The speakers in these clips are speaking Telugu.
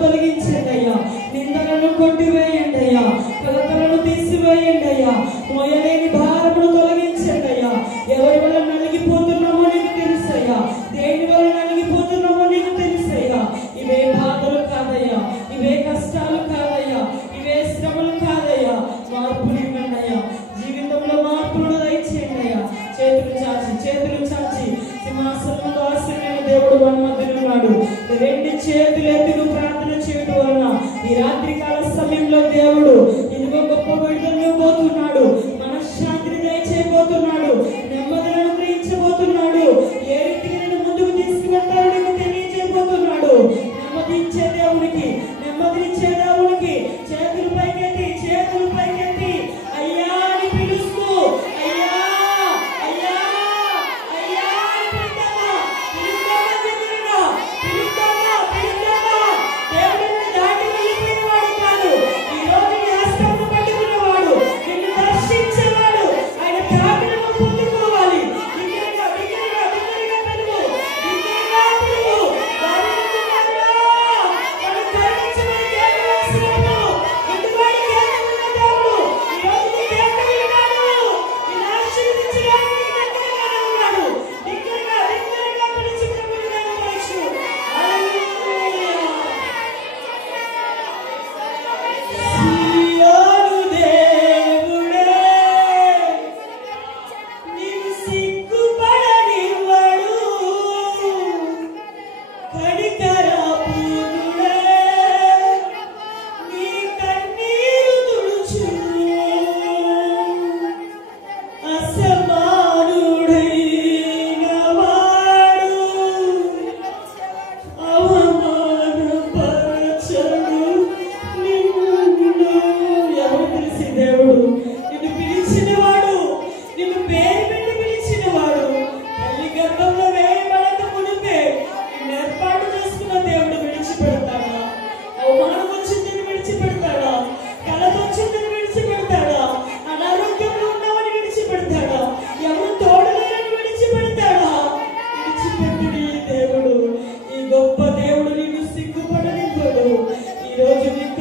తొలగించండి అయ్యా. నిందలను కొట్టివే శాంతించే దేవునికి నెమ్మదిచ్చే దేవుడు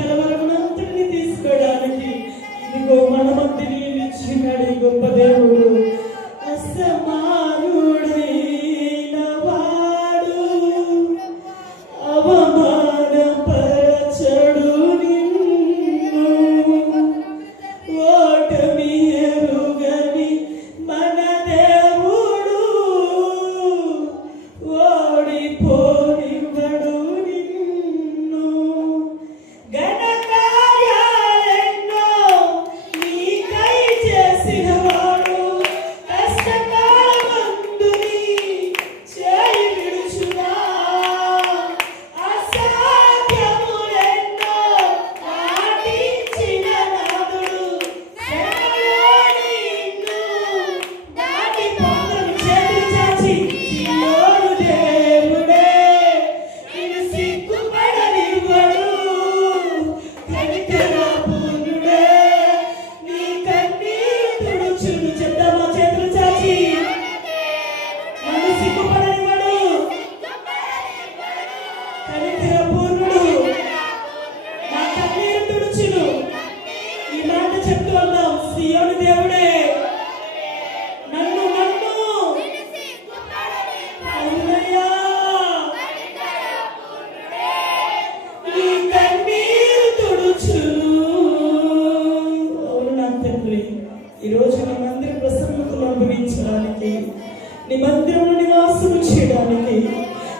Gracias.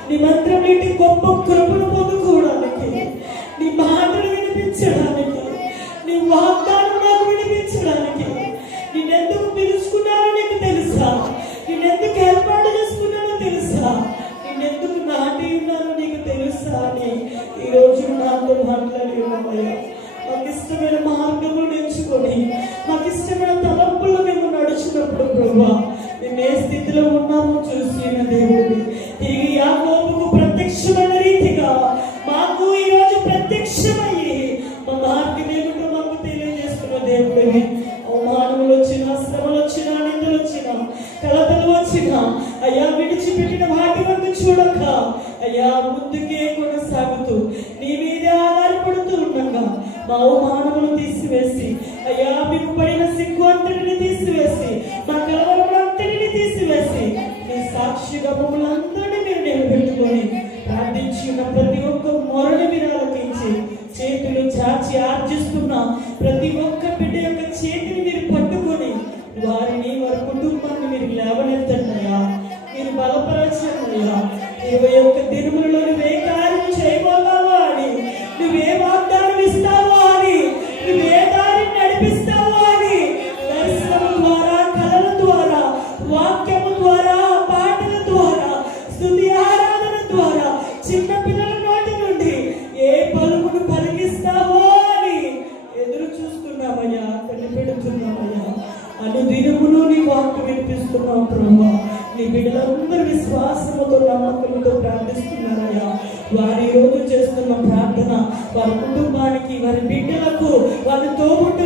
నీ మంత్రం ఏంటి గొప్ప కృప సిగ్గు అంతటిని తీసివేసి మా కలవరములు అంతటిని తీసివేసి మీ సాక్షిగా మమ్మల్ని మీరు నిలబెట్టుకొని ప్రార్థించినప్పుడు వారి కుటుంబానికి వారి బిడ్డలకు వారి తోబుట్టులకు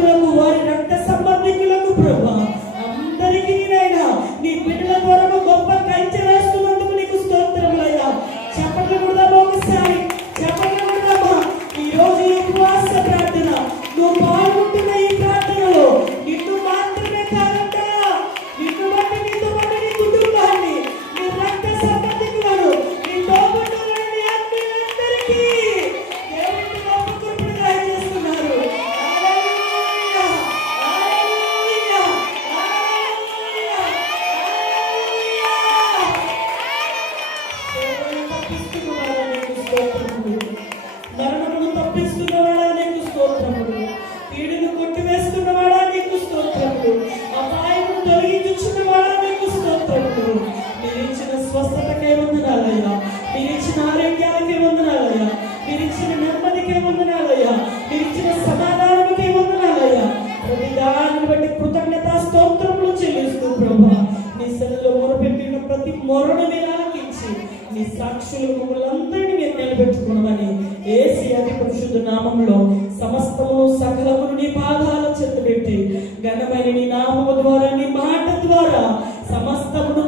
స్వస్థతకే వందనాలయ్యా మీరిచ్చిన ఆరోగ్యాలకే వందనాలయ్యా మీరిచ్చిన నెమ్మదికే వందనాలయ్యా మీరిచ్చిన సమాధానముకే వందనాలయ్యా ప్రతి దాన్ని బట్టి కృతజ్ఞత స్తోత్రములు చెల్లిస్తూ ప్రభా నీ సెలలో మొరపెట్టిన ప్రతి మొరను మీరు ఆలకించి నీ సాక్షులు మమ్మల్ని మీరు నిలబెట్టుకున్నామని ఏసి అతి పరిశుద్ధ నామంలో సమస్తము సకలమును నీ పాదాల చెత్త పెట్టి ఘనమైన నీ నామము ద్వారా నీ మాట ద్వారా సమస్తమును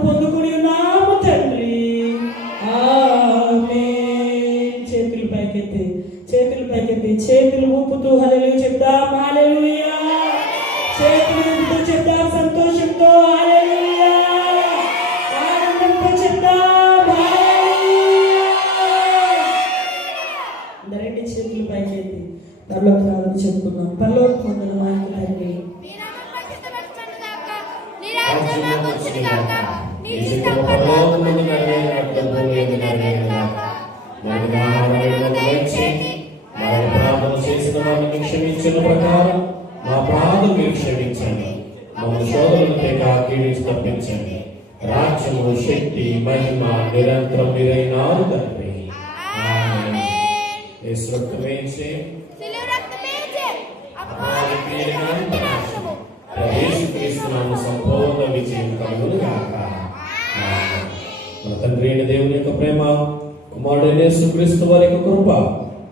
అపరాధం చేసిన వారిని క్షమించిన ప్రకారం మా అపరాధం మీరు క్షమించండి. మమ్మల్ని శోధనలు తెగ కీడించి తప్పించండి. రాజ్యము శక్తి మహిమ నిరంతరం మీరైనారు తండ్రి యేసు రక్తమే చే శిలువ రక్తమే చే. అపరాధి అపరాధి పీడనంత నాశనము. నాశనము ప్రవేశిస్తున్నాము సంపూర్ణ విజయం కలుగును. మన తండ్రి దేవుని యొక్క ప్రేమ కుమారుడైన యేసుక్రీస్తు వారి యొక్క కృప.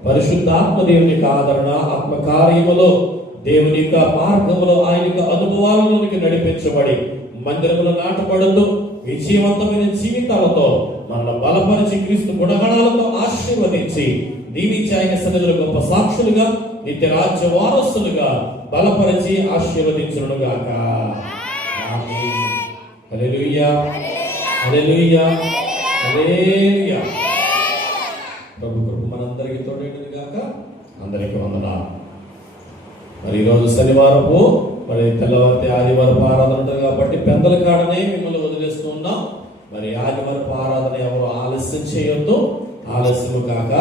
పరిశుద్ధాత్మ దేవుని యొక్క ఆదరణ ఆత్మ కార్యములో దేవుని యొక్క మార్గములో ఆయన యొక్క అనుభవాలలోనికి నడిపించబడి మందిరములో నాటపడుతూ విజయవంతమైన జీవితాలతో మనల్ని బలపరిచి క్రీస్తు గుణగణాలతో ఆశీర్వదించి దీవించి ఆయన సన్నిధిలో గొప్ప సాక్షులుగా నిత్య రాజ్య వారసులుగా బలపరిచి ఆశీర్వదించునుగాక. ఆమేన్. హల్లెలూయా. హల్లెలూయా. హల్లెలూయా. ప్రభు కృప మనందరికీ తోడేటది కాక అందరికీ వందనాలు. మరి ఈరోజు శనివారపు మరి తెల్లవారి ఆదివారపు ఆరాధన ఉంటుంది కాబట్టి పెద్దల కాడనే మిమ్మల్ని వదిలేస్తూ ఉన్నాం. మరి ఆదివారపు ఆరాధన ఎవరు ఆలస్యం చేయొద్దు. ఆలస్యము కాక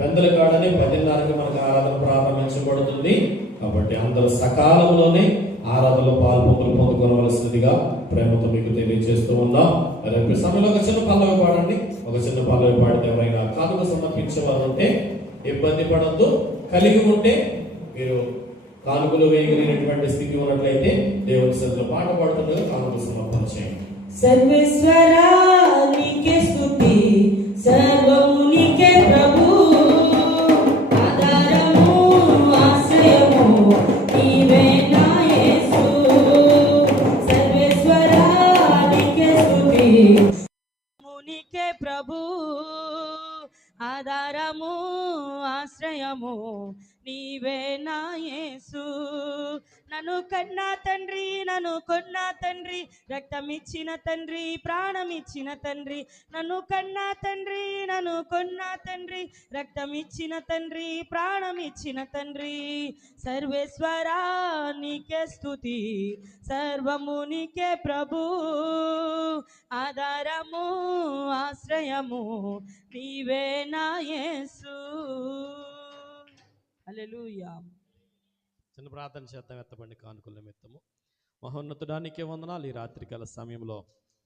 పెద్దల కాడనే పదిన్నరకి మనకు ఆరాధన ప్రారంభించబడుతుంది. కాబట్టి అందరూ సకాలంలోనే ఆరాధనలో పాల్పొందులు పొందుకోవలసిందిగా ప్రేమతో మీకు తెలియజేస్తూ ఉన్నాం. రేపు సమయంలో ఒక చిన్న పల్లవి పాడండి. ఒక చిన్న పల్లవి పాడితే ఎవరైనా కానుక సమర్పించేవారంటే ఇబ్బంది పడద్దు. కలిగి ఉంటే మీరు కానుకలు వేయగలిగినటువంటి స్థితి ఉన్నట్లయితే దేవుని సన్నిధిలో పాట పాడుతుండగా కానుక సమర్పణ చేయండి. సర్వేశ్వరానికి స్థుతి సర్వ నన్ను కన్నా తండ్రి నన్ను కొన్నా తండ్రి రక్తం ఇచ్చిన తండ్రి ప్రాణం ఇచ్చిన తండ్రి. నన్ను కన్నా తండ్రి నన్ను కొన్నా తండ్రి రక్తం ఇచ్చిన తండ్రి ప్రాణం ఇచ్చిన తండ్రి. సర్వేశ్వరా నీకే స్తుతి సర్వము నీకే ప్రభు. ఆధారము ఆశ్రయము నీవే నాయసు అలెలుయా చిన్న ప్రార్థన చేద్దాం ఎత్తబండి కానుకల నిమిత్తము. మహోన్నతుడానికి వందనాలు. ఈ రాత్రికాల సమయంలో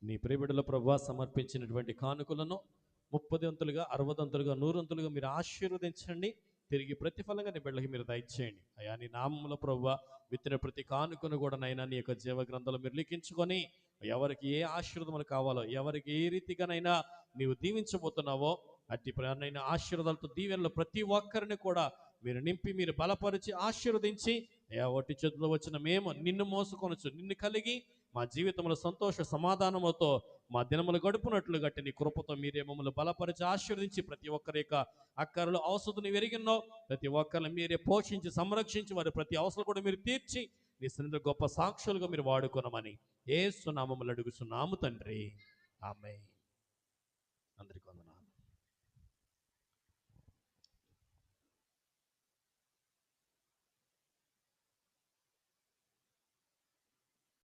నీ ప్రియబిడల ప్రభా సమర్పించినటువంటి కానుకలను ముప్పదంతులుగా అరవదంతులుగా నూరంతులుగా మీరు ఆశీర్వదించండి. తిరిగి ప్రతిఫలంగా నీ బిడ్డలకి మీరు దయచేయండి. అయా నీ నామంలో ప్రభు విత్తిన ప్రతి కానుకను కూడా నైనా నీ యొక్క జీవ గ్రంథంలో మీరు లిఖించుకొని ఎవరికి ఏ ఆశీర్వదములు కావాలో ఎవరికి ఏ రీతిగానైనా నీవు దీవించబోతున్నావో అట్టి ప్రాణైన ఆశీర్వాదాలతో దీవెనలో ప్రతి ఒక్కరిని కూడా మీరు నింపి మీరు బలపరిచి ఆశీర్వదించి ఒట్టి చేతిలో వచ్చిన మేము నిన్ను మోసుకొనొచ్చు. నిన్ను కలిగి మా జీవితంలో సంతోష సమాధానముతో మా దినములు గడుపునట్లు గట్టి నీ కృపతో మీరే మమ్మల్ని బలపరిచి ఆశీర్వదించి ప్రతి ఒక్కరి యొక్క అక్కరలు అవసరం వెరిగినో ప్రతి ఒక్కరిని మీరే పోషించి సంరక్షించి వారి ప్రతి అవసరం కూడా మీరు తీర్చి నీ సన్నిధి గొప్ప సాక్షులుగా మీరు వాడుకోనమని ఏ సునామములు అడుగుచున్నాము తండ్రి. ఆమె అందరికీ